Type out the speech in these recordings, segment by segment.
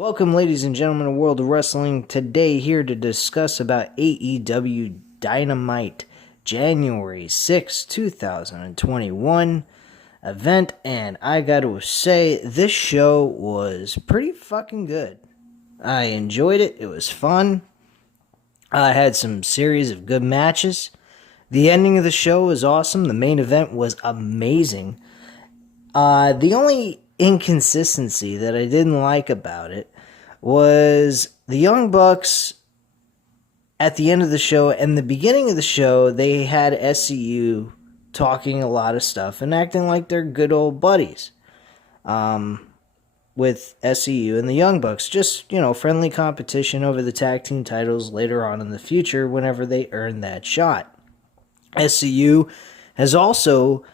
Welcome, ladies and gentlemen, to World of Wrestling. Today, here to discuss about AEW Dynamite January 6, 2021 event. And I got to say, this show was pretty fucking good. I enjoyed it. It was fun. I had some series of good matches. The ending of the show was awesome. The main event was amazing. The only inconsistency that I didn't like about it was the Young Bucks at the end of the show and the beginning of the show. They had SCU talking a lot of stuff and acting like they're good old buddies with SCU and the Young Bucks. Just, friendly competition over the tag team titles later on in the future whenever they earn that shot. SCU has also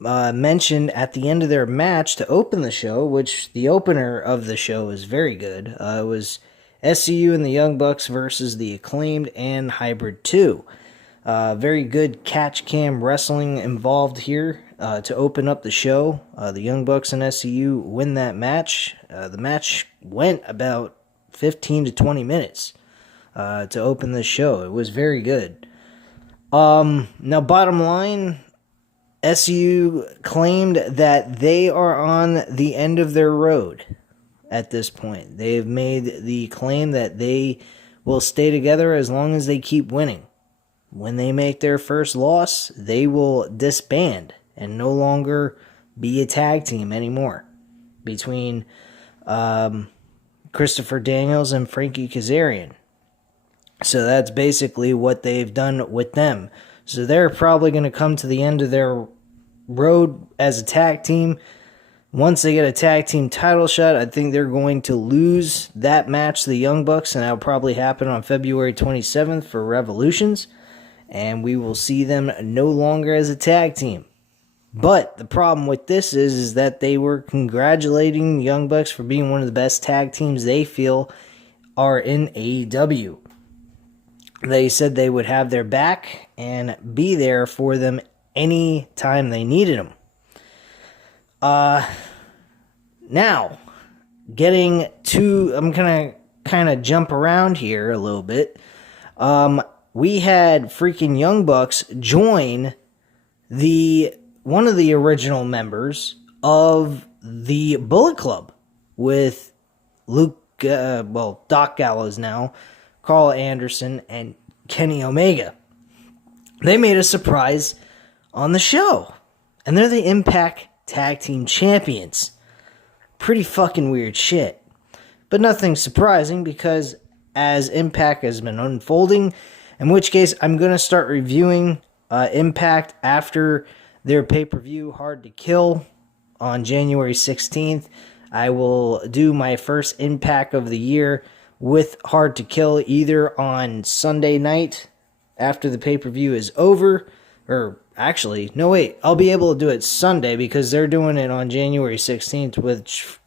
mentioned at the end of their match to open the show, which the opener of the show was very good. It was SCU and the Young Bucks versus the Acclaimed and Hybrid 2. Very good catch cam wrestling involved here to open up the show. The Young Bucks and SCU win that match. The match went about 15 to 20 minutes to open the show. It was very good. Now, bottom line, SU claimed that they are on the end of their road at this point. They've made the claim that they will stay together as long as they keep winning. When they make their first loss, they will disband and no longer be a tag team anymore between Christopher Daniels and Frankie Kazarian. So that's basically what they've done with them. So they're probably going to come to the end of their road as a tag team. Once they get a tag team title shot, I think they're going to lose that match to the Young Bucks, and that'll probably happen on February 27th for Revolutions, and we will see them no longer as a tag team. But the problem with this is that they were congratulating the Young Bucks for being one of the best tag teams they feel are in AEW. They said they would have their back and be there for them any time they needed them. Now, getting to, I'm going to kind of jump around here a little bit. We had freaking Young Bucks join one of the original members of the Bullet Club with Doc Gallows now, Carl Anderson, and Kenny Omega. They made a surprise on the show, and they're the Impact Tag Team Champions. Pretty fucking weird shit, but nothing surprising because as Impact has been unfolding, in which case I'm going to start reviewing Impact after their pay-per-view Hard to Kill on January 16th. I will do my first Impact of the year with Hard to Kill either on Sunday night after the pay-per-view is over, or actually, no wait, I'll be able to do it Sunday because they're doing it on January 16th,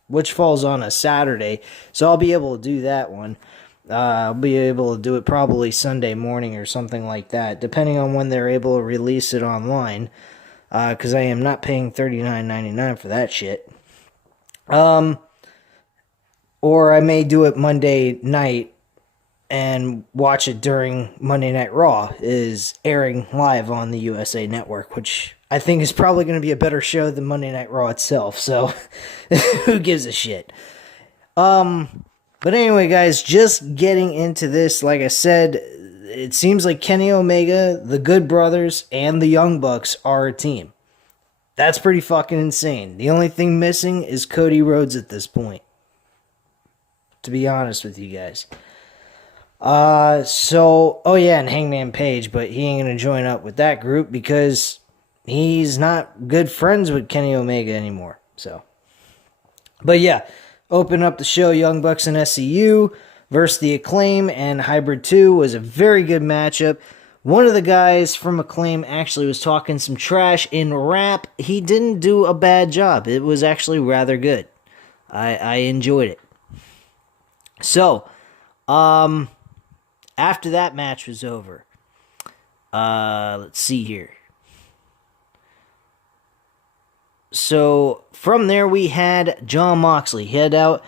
which falls on a Saturday, so I'll be able to do that one. I'll be able to do it probably Sunday morning or something like that, depending on when they're able to release it online, because I am not paying $39.99 for that shit. Or I may do it Monday night and watch it during Monday Night Raw is airing live on the USA Network, which I think is probably going to be a better show than Monday Night Raw itself, so who gives a shit? But anyway, guys, just getting into this, like I said, it seems like Kenny Omega, the Good Brothers, and the Young Bucks are a team. That's pretty fucking insane. The only thing missing is Cody Rhodes at this point, to be honest with you guys. And Hangman Page, but he ain't gonna join up with that group because he's not good friends with Kenny Omega anymore, so. But yeah, open up the show, Young Bucks and SCU versus the Acclaim and Hybrid 2 was a very good matchup. One of the guys from Acclaim actually was talking some trash in rap. He didn't do a bad job. It was actually rather good. I enjoyed it. So, after that match was over, let's see here. So, from there we had Jon Moxley head out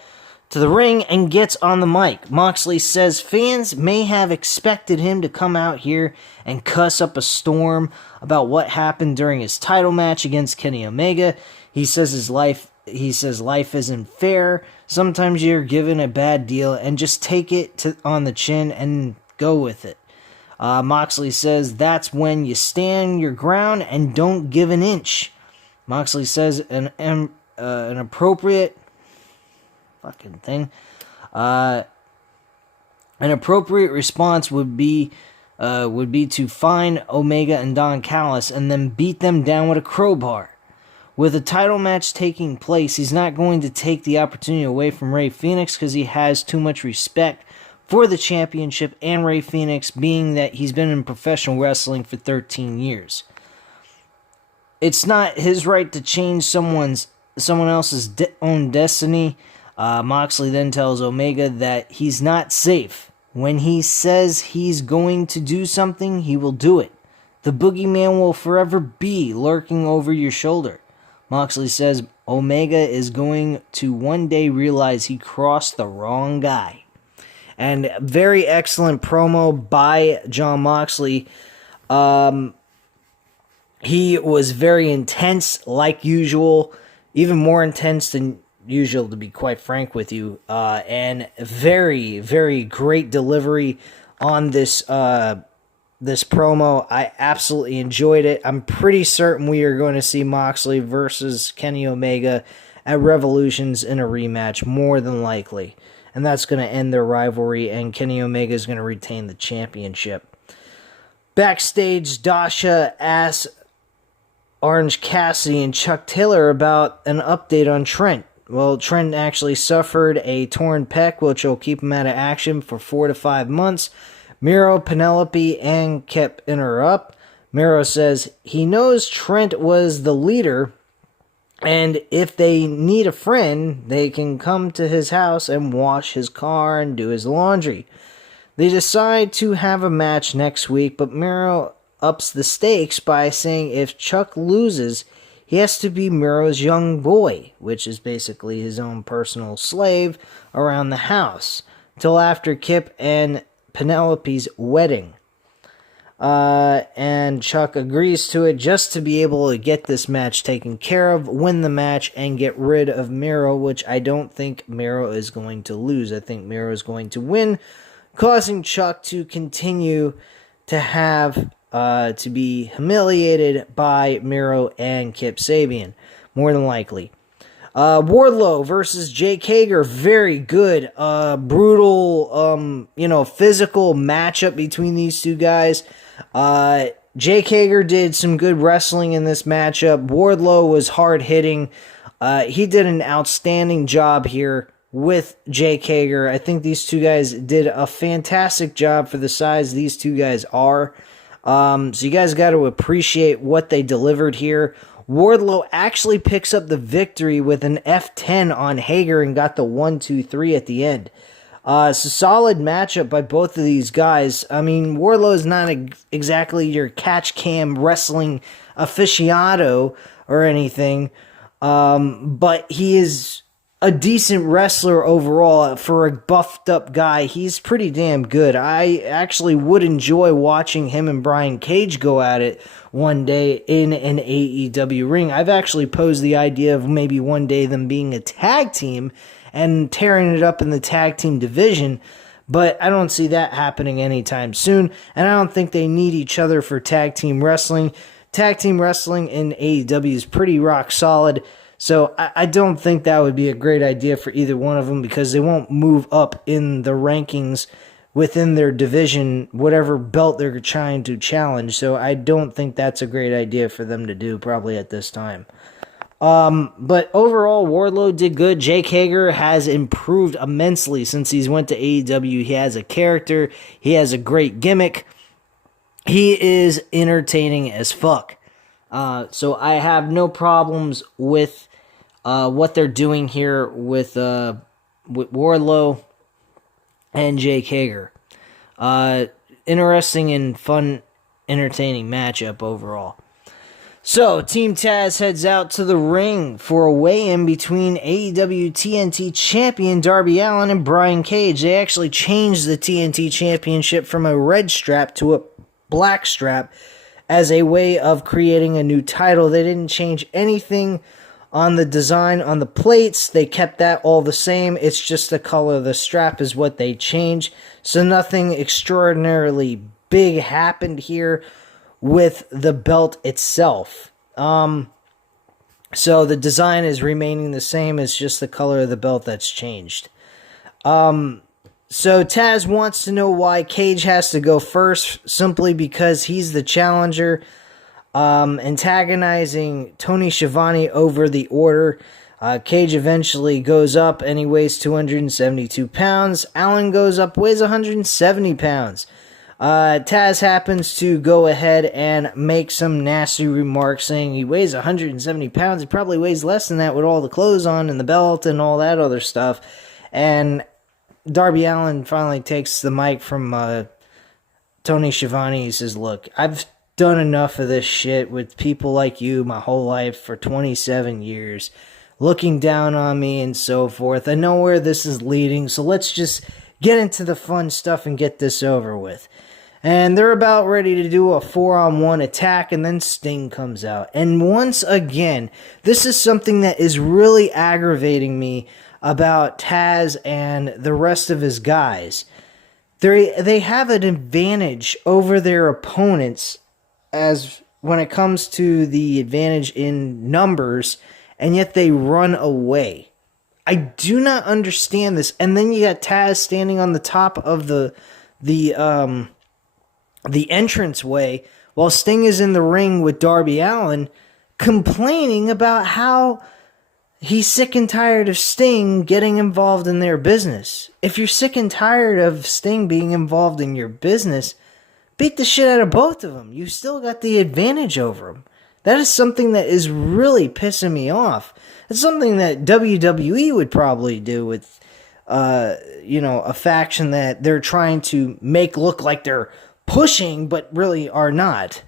to the ring and gets on the mic. Moxley says fans may have expected him to come out here and cuss up a storm about what happened during his title match against Kenny Omega. He says life isn't fair. Sometimes you're given a bad deal and just take it on the chin and go with it. Moxley says that's when you stand your ground and don't give an inch. Moxley says an appropriate fucking thing. An appropriate response would be to find Omega and Don Callis and then beat them down with a crowbar. With a title match taking place, he's not going to take the opportunity away from Rey Fenix because he has too much respect for the championship and Rey Fenix, being that he's been in professional wrestling for 13 years. It's not his right to change someone else's own destiny. Moxley then tells Omega that he's not safe. When he says he's going to do something, he will do it. The boogeyman will forever be lurking over your shoulder. Moxley says Omega is going to one day realize he crossed the wrong guy. And very excellent promo by Jon Moxley. He was very intense, like usual. Even more intense than usual, to be quite frank with you. And very, very great delivery on this this promo. I absolutely enjoyed it. I'm pretty certain we are going to see Moxley versus Kenny Omega at Revolutions in a rematch, more than likely. And that's going to end their rivalry, and Kenny Omega is going to retain the championship. Backstage, Dasha asks Orange Cassidy and Chuck Taylor about an update on Trent. Well, Trent actually suffered a torn pec, which will keep him out of action for 4 to 5 months. Miro, Penelope, and Kip interrupt. Miro says he knows Trent was the leader, and if they need a friend, they can come to his house and wash his car and do his laundry. They decide to have a match next week, but Miro ups the stakes by saying if Chuck loses, he has to be Miro's young boy, which is basically his own personal slave around the house, till after Kip and Penelope's wedding. And Chuck agrees to it just to be able to get this match taken care of, win the match, and get rid of Miro, which I don't think Miro is going to lose. I think Miro is going to win, causing Chuck to continue to have to be humiliated by Miro and Kip Sabian, more than likely. Warlow versus Jake Hager, very good, brutal, physical matchup between these two guys. Jake Hager did some good wrestling in this matchup. Wardlow was hard-hitting. He did an outstanding job here with Jake Hager. I think these two guys did a fantastic job for the size these two guys are. So you guys got to appreciate what they delivered here. Wardlow actually picks up the victory with an F10 on Hager and got the 1-2-3 at the end. It's a solid matchup by both of these guys. I mean, Wardlow is not exactly your catch cam wrestling aficionado or anything, but he is a decent wrestler overall. For a buffed up guy, he's pretty damn good. I actually would enjoy watching him and Brian Cage go at it one day in an AEW ring. I've actually posed the idea of maybe one day them being a tag team and tearing it up in the tag team division, but I don't see that happening anytime soon, and I don't think they need each other for tag team wrestling. Tag team wrestling in AEW is pretty rock solid, so I don't think that would be a great idea for either one of them, because they won't move up in the rankings within their division, whatever belt they're trying to challenge. So I don't think that's a great idea for them to do probably at this time. But overall, Wardlow did good. Jake Hager has improved immensely since he's went to AEW. He has a character. He has a great gimmick. He is entertaining as fuck. So I have no problems with what they're doing here with Warlow and Jake Hager. Interesting and fun, entertaining matchup overall. So, Team Taz heads out to the ring for a weigh-in between AEW TNT champion Darby Allin and Brian Cage. They actually changed the TNT championship from a red strap to a black strap as a way of creating a new title. They didn't change anything on the design on the plates. They kept that all the same. It's just the color of the strap is what they changed. So nothing extraordinarily big happened here with the belt itself. So the design is remaining the same. It's just the color of the belt that's changed. So Taz wants to know why Cage has to go first, simply because he's the challenger, antagonizing Tony Schiavone over the order. Cage eventually goes up and he weighs 272 pounds. Allin goes up, weighs 170 pounds. Taz happens to go ahead and make some nasty remarks saying he weighs 170 pounds. He probably weighs less than that with all the clothes on and the belt and all that other stuff. And Darby Allin finally takes the mic from Tony Schiavone. He says, look, I've done enough of this shit with people like you my whole life for 27 years, looking down on me and so forth. I know where this is leading, so let's just get into the fun stuff and get this over with. And they're about ready to do a 4-on-1 attack, and then Sting comes out. And once again, this is something that is really aggravating me about Taz and the rest of his guys. They have an advantage over their opponents as when it comes to the advantage in numbers, and yet they run away. I do not understand this. And then you got Taz standing on the top of the entranceway while Sting is in the ring with Darby Allin, complaining about how he's sick and tired of Sting getting involved in their business. If you're sick and tired of Sting being involved in your business, beat the shit out of both of them. You still got the advantage over them. That is something that is really pissing me off. It's something that WWE would probably do with, a faction that they're trying to make look like they're pushing, but really are not.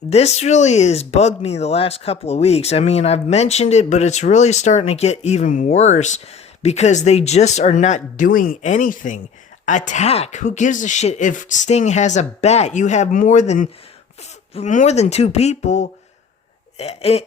This really has bugged me the last couple of weeks. I mean, I've mentioned it, but it's really starting to get even worse because they just are not doing anything. Attack. Who gives a shit if Sting has a bat? You have more than two people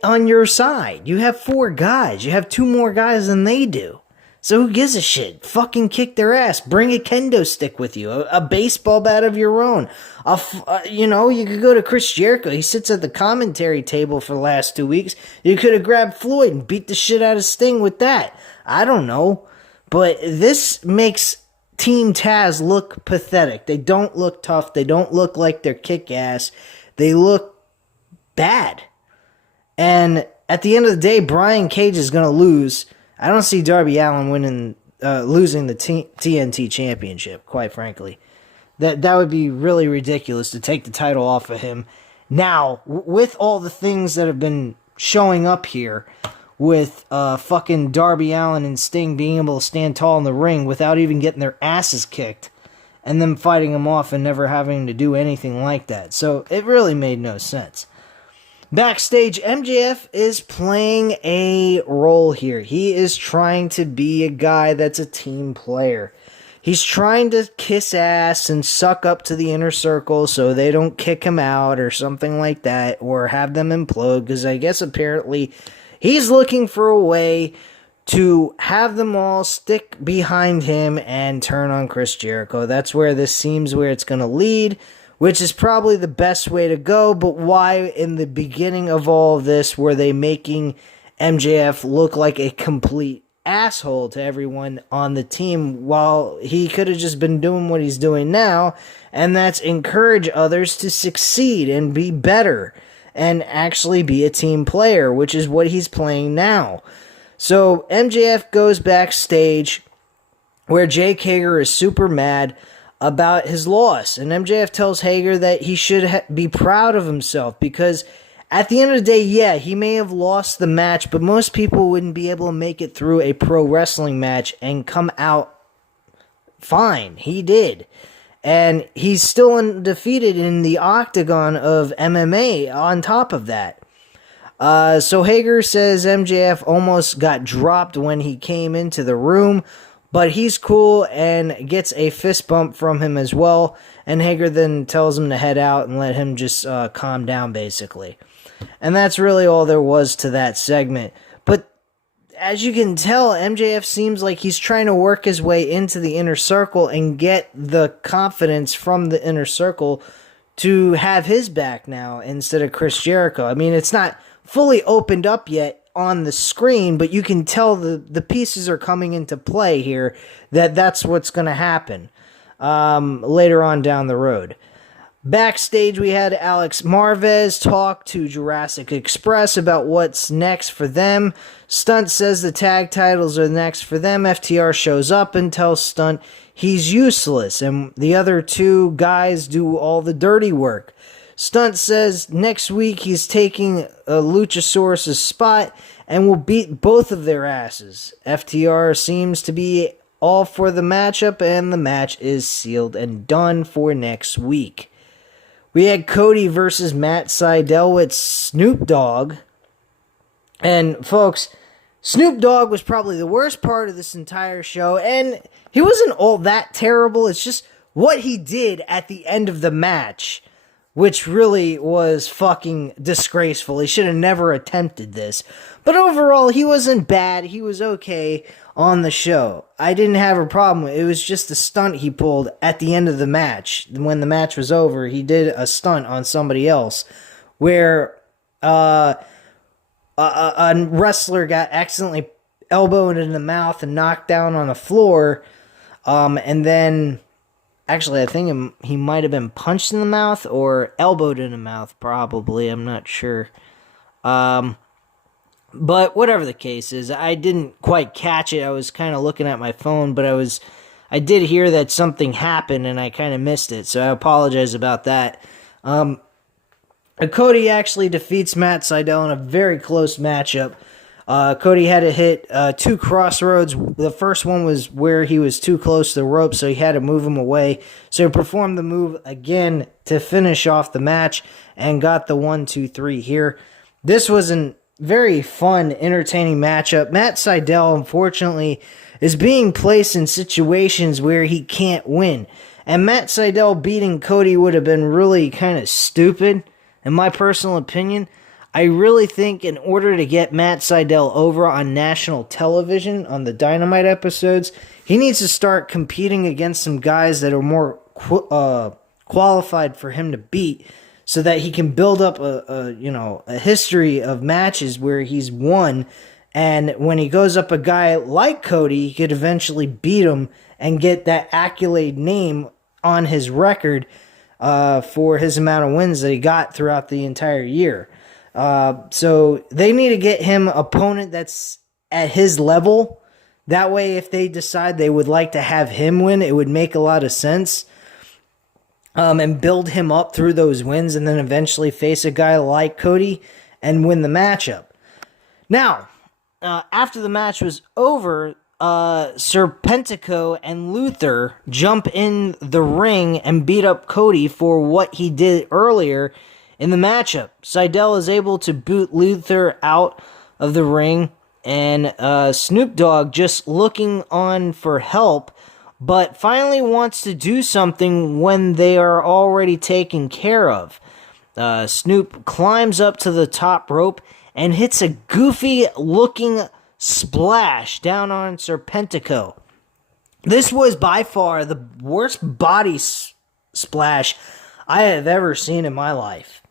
on your side. You have 4 guys. You have 2 more guys than they do. So who gives a shit? Fucking kick their ass. Bring a kendo stick with you. A baseball bat of your own. You could go to Chris Jericho. He sits at the commentary table for the last 2 weeks. You could have grabbed Floyd and beat the shit out of Sting with that. I don't know. But this makes Team Taz look pathetic. They don't look tough. They don't look like they're kick-ass. They look bad. And at the end of the day, Brian Cage is going to lose. I don't see Darby Allin losing the TNT championship, quite frankly. That would be really ridiculous to take the title off of him. Now, with all the things that have been showing up here, with fucking Darby Allin and Sting being able to stand tall in the ring without even getting their asses kicked, and them fighting them off and never having to do anything like that. So it really made no sense. Backstage, MJF is playing a role here. He is trying to be a guy that's a team player. He's trying to kiss ass and suck up to the inner circle so they don't kick him out or something like that, or have them implode, because I guess apparently he's looking for a way to have them all stick behind him and turn on Chris Jericho. That's where this seems where it's going to lead, which is probably the best way to go. But why in the beginning of all of this were they making MJF look like a complete asshole to everyone on the team, while he could have just been doing what he's doing now, and that's encourage others to succeed and be better and actually be a team player, which is what he's playing now. So MJF goes backstage where Jake Hager is super mad about his loss, and MJF tells Hager that he should be proud of himself, because at the end of the day, yeah, he may have lost the match, but most people wouldn't be able to make it through a pro wrestling match and come out fine. He did. And he's still undefeated in the octagon of MMA on top of that. So Hager says MJF almost got dropped when he came into the room, but he's cool and gets a fist bump from him as well. And Hager then tells him to head out and let him just calm down, basically. And that's really all there was to that segment. But as you can tell, MJF seems like he's trying to work his way into the inner circle and get the confidence from the inner circle to have his back now instead of Chris Jericho. I mean, it's not fully opened up yet on the screen, but you can tell the pieces are coming into play here, that's what's going to happen later on down the road. Backstage, we had Alex Marvez talk to Jurassic Express about what's next for them. Stunt says the tag titles are next for them. FTR shows up and tells Stunt he's useless, and the other two guys do all the dirty work. Stunt says next week he's taking Luchasaurus' spot and will beat both of their asses. FTR seems to be all for the matchup, and the match is sealed and done for next week. We had Cody versus Matt Seidel with Snoop Dogg. And folks, Snoop Dogg was probably the worst part of this entire show, and he wasn't all that terrible. It's just what he did at the end of the match, which really was fucking disgraceful. He should have never attempted this. But overall, he wasn't bad. He was okay on the show. I didn't have a problem with it. It was just a stunt he pulled at the end of the match. When the match was over, he did a stunt on somebody else where a wrestler got accidentally elbowed in the mouth and knocked down on the floor. And then, actually, I think he might have been punched in the mouth or elbowed in the mouth, probably. I'm not sure. But whatever the case is, I didn't quite catch it. I was kind of looking at my phone, but I did hear that something happened, and I kind of missed it, so I apologize about that. Cody actually defeats Matt Seidel in a very close matchup. Cody had to hit two crossroads. The first one was where he was too close to the rope, so he had to move him away. So he performed the move again to finish off the match and got the 1-2-3 here. This was a very fun, entertaining matchup. Matt Seidel, unfortunately, is being placed in situations where he can't win. And Matt Seidel beating Cody would have been really kind of stupid, in my personal opinion. I really think in order to get Matt Seidel over on national television, on the Dynamite episodes, he needs to start competing against some guys that are more qualified for him to beat, so that he can build up a history of matches where he's won, and when he goes up a guy like Cody, he could eventually beat him and get that accolade name on his record for his amount of wins that he got throughout the entire year. So they need to get him an opponent that's at his level. That way, if they decide they would like to have him win, it would make a lot of sense. And build him up through those wins, and then eventually face a guy like Cody and win the matchup. Now, after the match was over, Serpentico and Luther jump in the ring and beat up Cody for what he did earlier in the matchup. Seidel is able to boot Luther out of the ring, and Snoop Dogg just looking on for help, but finally wants to do something when they are already taken care of. Snoop climbs up to the top rope and hits a goofy-looking splash down on Serpentico. This was by far the worst body splash I have ever seen in my life.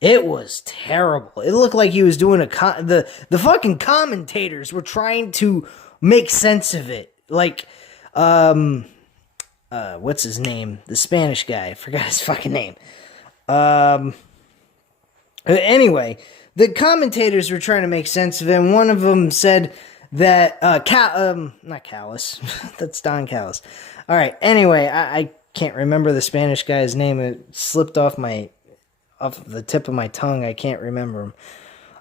It was terrible. It looked like he was doing the fucking commentators were trying to make sense of it. Like, what's his name? The Spanish guy. I forgot his fucking name. Anyway, the commentators were trying to make sense of it, and one of them said that, not Callis. That's Don Callis. Alright, anyway, I can't remember the Spanish guy's name. It slipped off the tip of my tongue. I can't remember him.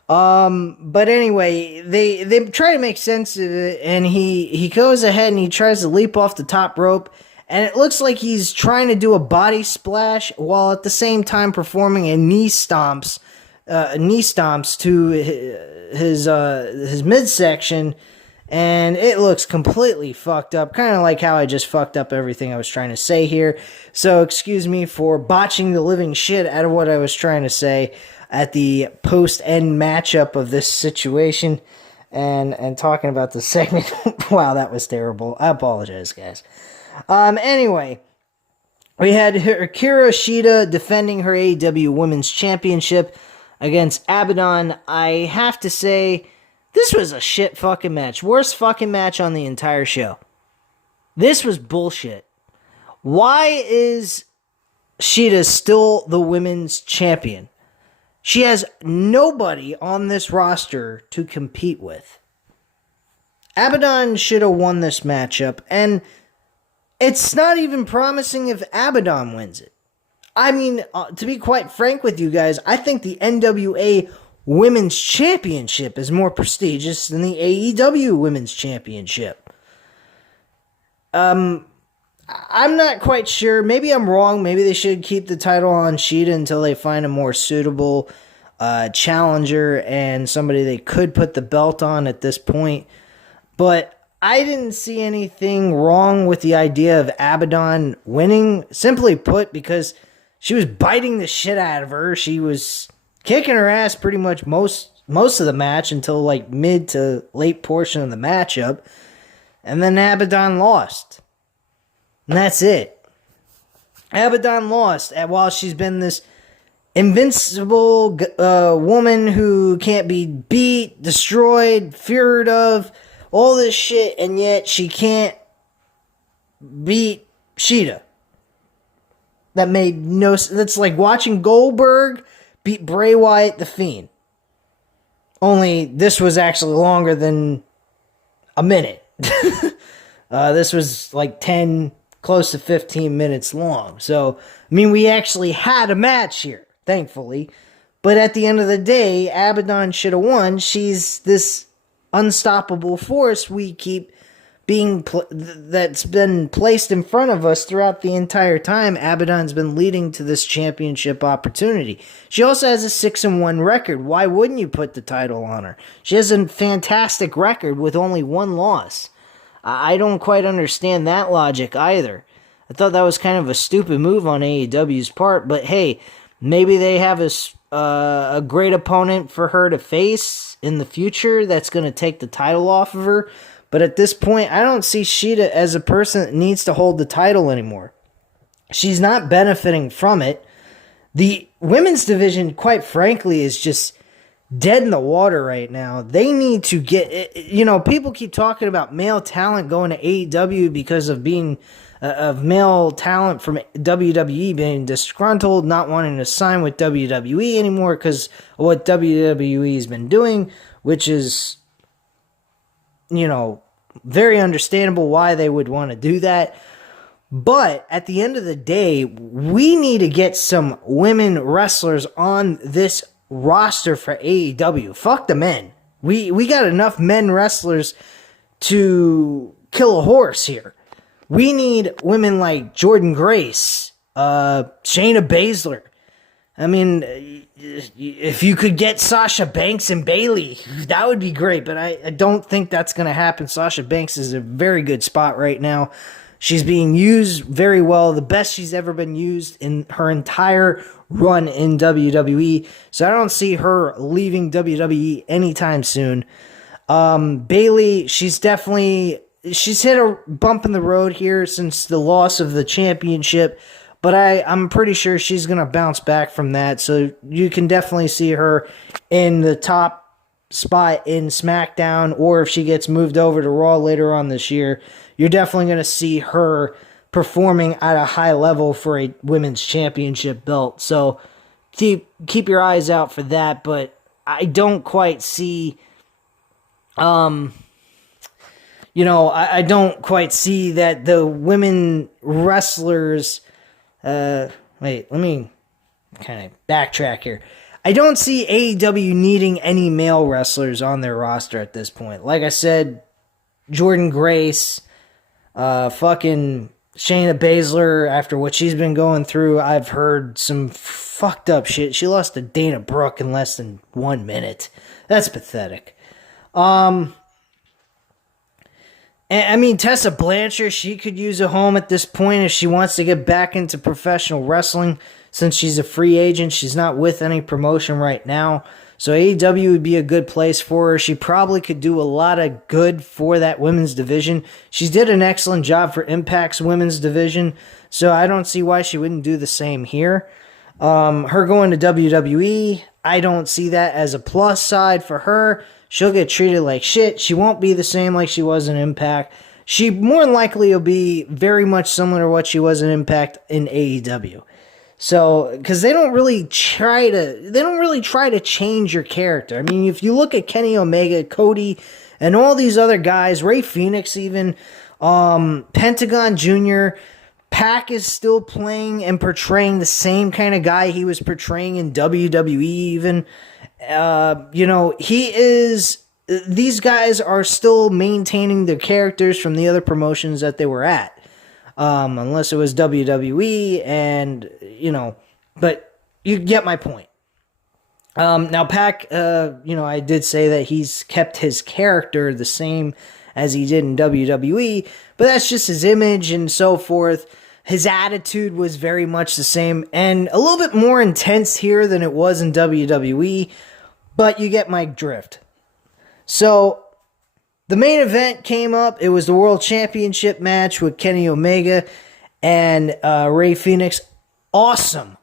But anyway, they try to make sense of it, and he goes ahead and he tries to leap off the top rope, and it looks like he's trying to do a body splash while at the same time performing a knee stomps to his midsection, and it looks completely fucked up, kind of like how I just fucked up everything I was trying to say here. So excuse me for botching the living shit out of what I was trying to say at the post-end matchup of this situation, and talking about the segment. Wow, that was terrible. I apologize, guys. Anyway, we had Hikaru Shida defending her AEW Women's Championship against Abaddon. I have to say, this was a shit fucking match. Worst fucking match on the entire show. This was bullshit. Why is Shida still the women's champion? She has nobody on this roster to compete with. Abaddon should have won this matchup, and it's not even promising if Abaddon wins it. I mean, to be quite frank with you guys, I think the NWA Women's Championship is more prestigious than the AEW Women's Championship. I'm not quite sure. Maybe I'm wrong. Maybe they should keep the title on Shida until they find a more suitable challenger and somebody they could put the belt on at this point. But I didn't see anything wrong with the idea of Abaddon winning, simply put, because she was biting the shit out of her. She was kicking her ass pretty much most of the match until like mid to late portion of the matchup. And then Abaddon lost. And that's it. Abaddon lost while she's been this invincible woman who can't be beat, destroyed, feared of, all this shit, and yet she can't beat Shida. That made no sense. That's like watching Goldberg beat Bray Wyatt the Fiend. Only this was actually longer than a minute. This was like 10, close to 15 minutes long. So, I mean, we actually had a match here, thankfully. But at the end of the day, Abaddon should have won. She's this unstoppable force we keep being that's been placed in front of us throughout the entire time Abaddon's been leading to this championship opportunity. She also has a 6-1 record. Why wouldn't you put the title on her? She has a fantastic record with only one loss. I don't quite understand that logic either. I thought that was kind of a stupid move on AEW's part, but hey, maybe they have a great opponent for her to face in the future that's going to take the title off of her. But at this point, I don't see Shida as a person that needs to hold the title anymore. She's not benefiting from it. The women's division, quite frankly, is just dead in the water right now. They need to get, people keep talking about male talent going to AEW because of being of male talent from WWE being disgruntled, not wanting to sign with WWE anymore because of what WWE has been doing, which is, very understandable why they would want to do that. But at the end of the day, we need to get some women wrestlers on this roster for AEW. Fuck the men. We got enough men wrestlers to kill a horse here. We need women like Jordynne Grace, Shayna Baszler. I mean, if you could get Sasha Banks and Bayley, that would be great, but I don't think that's going to happen. Sasha Banks is in a very good spot right now. She's being used very well, the best she's ever been used in her entire run in WWE, so I don't see her leaving WWE anytime soon. Bayley, she's hit a bump in the road here since the loss of the championship, but I'm pretty sure she's going to bounce back from that. So you can definitely see her in the top spot in SmackDown, or if she gets moved over to Raw later on this year, you're definitely going to see her performing at a high level for a women's championship belt. So keep your eyes out for that, but I don't quite see... I don't quite see that the women wrestlers... wait, let me kind of backtrack here. I don't see AEW needing any male wrestlers on their roster at this point. Like I said, Jordynne Grace, fucking Shayna Baszler, after what she's been going through, I've heard some fucked up shit. She lost to Dana Brooke in less than 1 minute. That's pathetic. And I mean, Tessa Blanchard, she could use a home at this point if she wants to get back into professional wrestling. Since she's a free agent, she's not with any promotion right now. So AEW would be a good place for her. She probably could do a lot of good for that women's division. She did an excellent job for Impact's women's division, so I don't see why she wouldn't do the same here. Her going to WWE, I don't see that as a plus side for her. She'll get treated like shit. She won't be the same like she was in Impact. She more than likely will be very much similar to what she was in Impact in AEW. So, because they don't really try to change your character. I mean, if you look at Kenny Omega, Cody, and all these other guys, Ray Phoenix even, Pentagon Jr., Pac is still playing and portraying the same kind of guy he was portraying in WWE even. These guys are still maintaining their characters from the other promotions that they were at. Unless it was WWE and, but you get my point. Now Pac, I did say that he's kept his character the same as he did in WWE, but that's just his image and so forth. His attitude was very much the same and a little bit more intense here than it was in WWE, but you get my drift. So, the main event came up. It was the World Championship match with Kenny Omega and Ray Phoenix. Awesome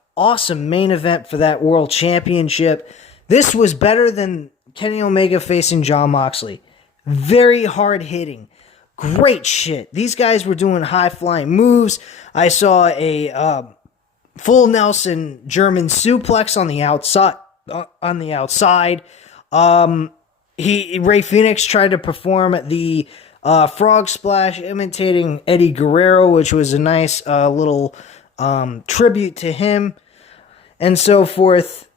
main event for that World Championship. This was better than Kenny Omega facing Jon Moxley. Very hard hitting. Great shit. These guys were doing high flying moves. I saw a full Nelson German suplex on the outside. Ray Phoenix tried to perform the frog splash imitating Eddie Guerrero, which was a nice little tribute to him and so forth.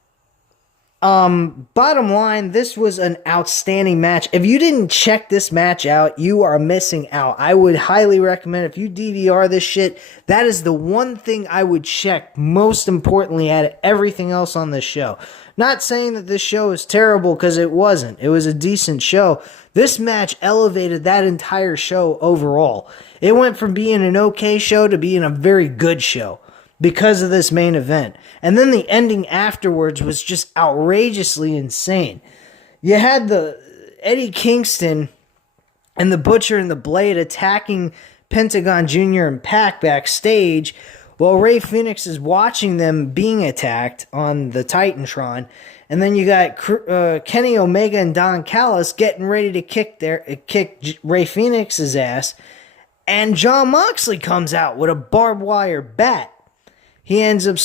Bottom line, this was an outstanding match. If you didn't check this match out, you are missing out. I would highly recommend, if you DVR this shit, that is the one thing I would check most importantly at everything else on this show. Not saying that this show is terrible, because it wasn't. It was a decent show. This match elevated that entire show overall. It went from being an okay show to being a very good show because of this main event. And then the ending afterwards was just outrageously insane. You had the Eddie Kingston and the Butcher and the Blade attacking Pentagon Jr. and Pac backstage, while Ray Phoenix is watching them being attacked on the Titantron. And then you got Kenny Omega and Don Callis getting ready to kick Ray Phoenix's ass. And Jon Moxley comes out with a barbed wire bat. He ends up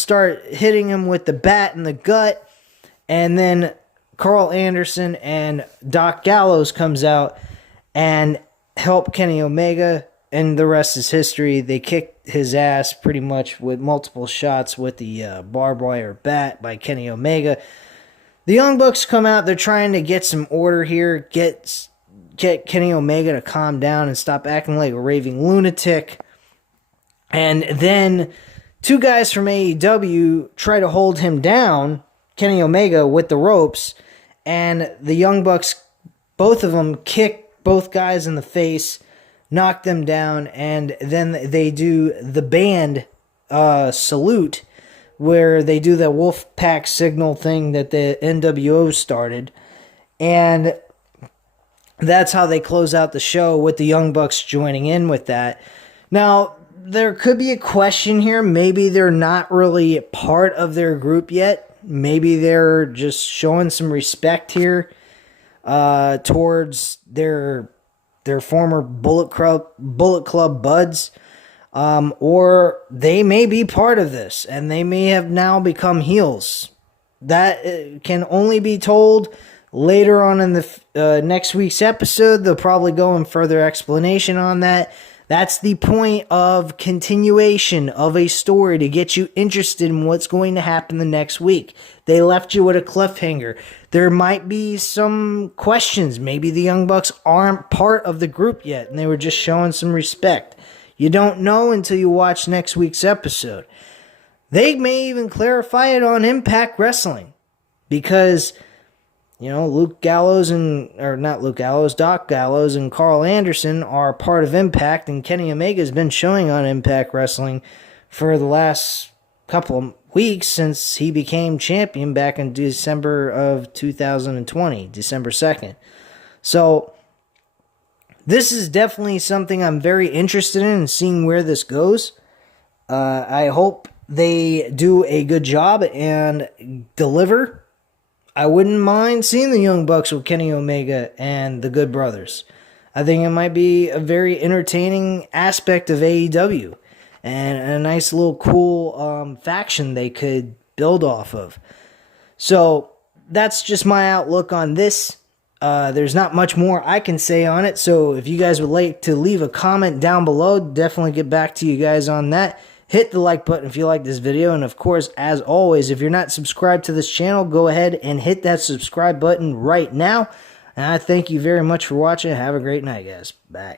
hitting him with the bat in the gut. And then Carl Anderson and Doc Gallows comes out and help Kenny Omega. And the rest is history. They kicked his ass pretty much with multiple shots with the barbed wire bat by Kenny Omega. The Young Bucks come out. They're trying to get some order here. Get Kenny Omega to calm down and stop acting like a raving lunatic. And then two guys from AEW try to hold him down, Kenny Omega, with the ropes. And the Young Bucks, both of them, kick both guys in the face, knock them down, and then they do the band salute, where they do the Wolfpack signal thing that the NWO started. And that's how they close out the show, with the Young Bucks joining in with that. Now, there could be a question here. Maybe they're not really part of their group yet. Maybe they're just showing some respect here towards their former Bullet Club buds. Or they may be part of this, and they may have now become heels. That can only be told later on in the next week's episode. They'll probably go in further explanation on that. That's the point of continuation of a story, to get you interested in what's going to happen the next week. They left you with a cliffhanger. There might be some questions. Maybe the Young Bucks aren't part of the group yet, and they were just showing some respect. You don't know until you watch next week's episode. They may even clarify it on Impact Wrestling because, Doc Gallows and Carl Anderson are part of Impact, and Kenny Omega has been showing on Impact Wrestling for the last couple of weeks since he became champion back in December of 2020, December 2nd. So this is definitely something I'm very interested in seeing where this goes. I hope they do a good job and deliver. I wouldn't mind seeing the Young Bucks with Kenny Omega and the Good Brothers. I think it might be a very entertaining aspect of AEW and a nice little cool faction they could build off of. So that's just my outlook on this. There's not much more I can say on it, so if you guys would like to leave a comment down below, definitely get back to you guys on that. Hit the like button if you like this video, and of course, as always, if you're not subscribed to this channel, go ahead and hit that subscribe button right now. And I thank you very much for watching. Have a great night, guys. Bye.